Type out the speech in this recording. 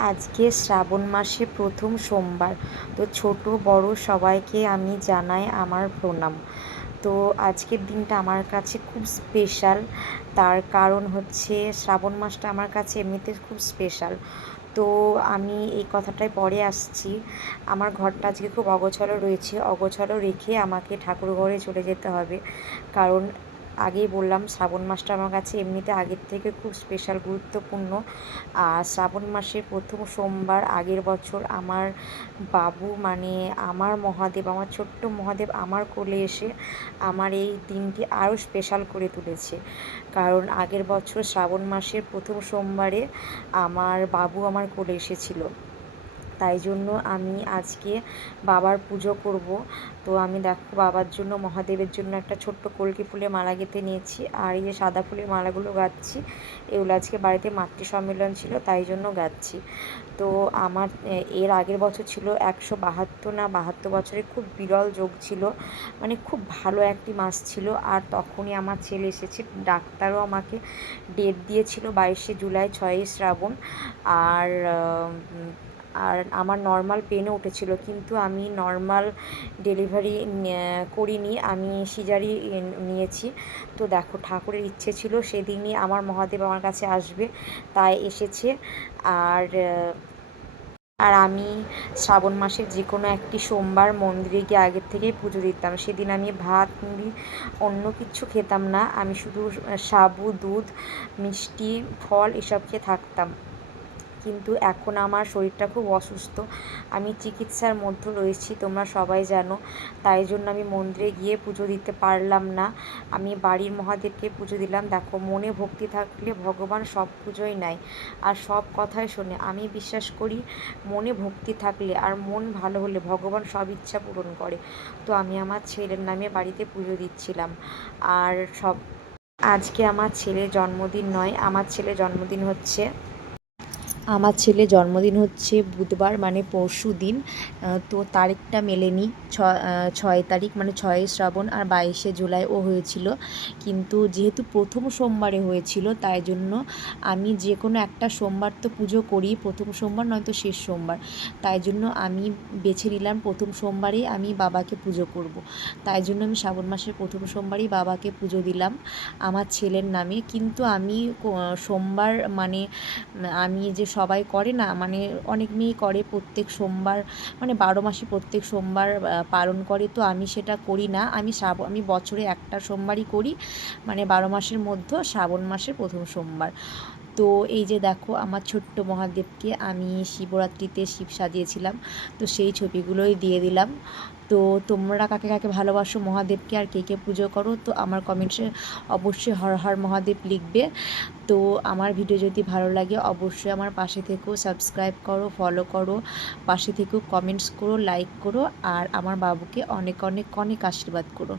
আজকে শ্রাবণ মাসে প্রথম সোমবার। তো ছোট, বড় সবাইকে আমি জানাই আমার প্রণাম। তো আজকের দিনটা আমার কাছে খুব স্পেশাল তার কারণ হচ্ছে শ্রাবণ মাসটা আমার কাছে এমনিতে খুব স্পেশাল তো আমি এই কথাটায় পরে আসছি। আমার ঘরটা আজকে খুব অগোছালো রয়েছে। অগোছালো রেখে আমাকে ঠাকুর ঘরে চলে যেতে হবে। কারণ আগেই বললাম, শ্রাবণ মাসটা আমার কাছে এমনিতে আগের থেকে খুব স্পেশাল গুরুত্বপূর্ণ। আর শ্রাবণ মাসের প্রথম সোমবার আগের বছর আমার বাবু মানে আমার মহাদেব, আমার ছোট্ট মহাদেব আমার কোলে এসে আমার এই দিনটি আরও স্পেশাল করে তুলেছে। কারণ আগের বছর শ্রাবণ মাসের প্রথম সোমবারে আমার বাবু আমার কোলে এসেছিল। তাই জন্য আমি আজকে বাবার পুজো করব। তো আমি দেখো বাবার জন্য, মহাদেবের জন্য একটা ছোট্ট কলকি ফুলের মালা গেঁথে নিয়েছি। আর এই যে সাদা ফুলের মালাগুলো গাচ্ছি, এগুলো আজকে বাড়িতে মাতৃ সম্মেলন ছিল, তাই জন্য গাচ্ছি। তো আমার এর আগের বছর ছিল একশো বাহাত্তর না, বাহাত্তর বছরে খুব বিরল যোগ ছিল। মানে খুব ভালো একটি মাস ছিল। আর তখনই আমার ছেলে এসেছে, ডাক্তারও আমাকে ডেট দিয়েছিল বাইশে জুলাই, ছয়ই শ্রাবণ। আর আর আমার নর্মাল পেনও উঠেছিল, কিন্তু আমি নর্মাল ডেলিভারি করিনি, আমি সিজারি নিয়েছি। তো দেখো, ঠাকুরের ইচ্ছে ছিল, সেদিনই আমার মহাদেব আমার কাছে আসবে, তাই এসেছে। আর আর আমি শ্রাবণ মাসের যে কোনো একটি সোমবার মন্দিরে গিয়ে আগের থেকেই পুজো দিতাম। সেদিন আমি ভাত, মুড়ি, অন্য কিছু খেতাম না, আমি শুধু সাবু, দুধ, মিষ্টি, ফল এসব খেয়ে থাকতাম। কিন্তু এখন আমার শরীরটা খুব অসুস্থ। আমি চিকিৎসার মধ্যে রয়েছি, তোমরা সবাই জানো। তাই জন্য আমি মন্দিরে গিয়ে পুজো দিতে পারলাম না। আমি বাড়ির মহাদেবকে পুজো দিলাম। দেখো, মনে ভক্তি থাকলে ভগবান সব পুজোই নেয় আর সব কথাই শোনে। আমি বিশ্বাস করি, মনে ভক্তি থাকলে আর মন ভালো হলে ভগবান সব ইচ্ছা পূরণ করে। তো আমি আমার ছেলের নামে বাড়িতে পুজো দিচ্ছিলাম। আর সব, আজকে আমার ছেলের জন্মদিন নয়। আমার ছেলে জন্মদিন হচ্ছে আমার ছেলে জন্মদিন হচ্ছে বুধবার মানে পরশু দিন। তো তারিখটা মেলেনি ছয় তারিখ মানে ছয়ই শ্রাবণ আর বাইশে জুলাই ও হয়েছিল। কিন্তু যেহেতু প্রথম সোমবারে হয়েছিল, তাই জন্য আমি যে কোনো একটা সোমবার তো পুজো করি, প্রথম সোমবার নয়তো শেষ সোমবার। তাই জন্য আমি বেছে নিলাম প্রথম সোমবারেই আমি বাবাকে পুজো করব। তাই জন্য আমি শ্রাবণ মাসের প্রথম সোমবারই বাবাকে পুজো দিলাম আমার ছেলের নামে। কিন্তু আমি সোমবার মানে আমি যে সবাই করে না মানে অনেক মেয়ে করে প্রত্যেক সোমবার মানে বারো মাসে প্রত্যেক সোমবার পালন করে। তো আমি সেটা করি না। আমি শ্রাবণ আমি বছরে একটা সোমবারই করি মানে বারো মাসের মধ্যে, শ্রাবণ মাসের প্রথম সোমবার। তো এই যে দেখো, আমার ছোট্ট মহাদেবকে আমি শিবরাত্রিতে শিব সাজিয়েছিলাম। তো সেই ছবিগুলোই দিয়ে দিলাম। তো তোমরা কাকে কাকে ভালোবাসো মহাদেবকে আর কে কে পুজো করো, তো আমার কমেন্টসে অবশ্যই হর হর মহাদেব লিখবে। তো আমার ভিডিও যদি ভালো লাগে, অবশ্যই আমার পাশে থেকেও সাবস্ক্রাইব করো, ফলো করো, পাশে থেকেও কমেন্টস করো, লাইক করো, আর আমার বাবুকে অনেক অনেক অনেক আশীর্বাদ করো।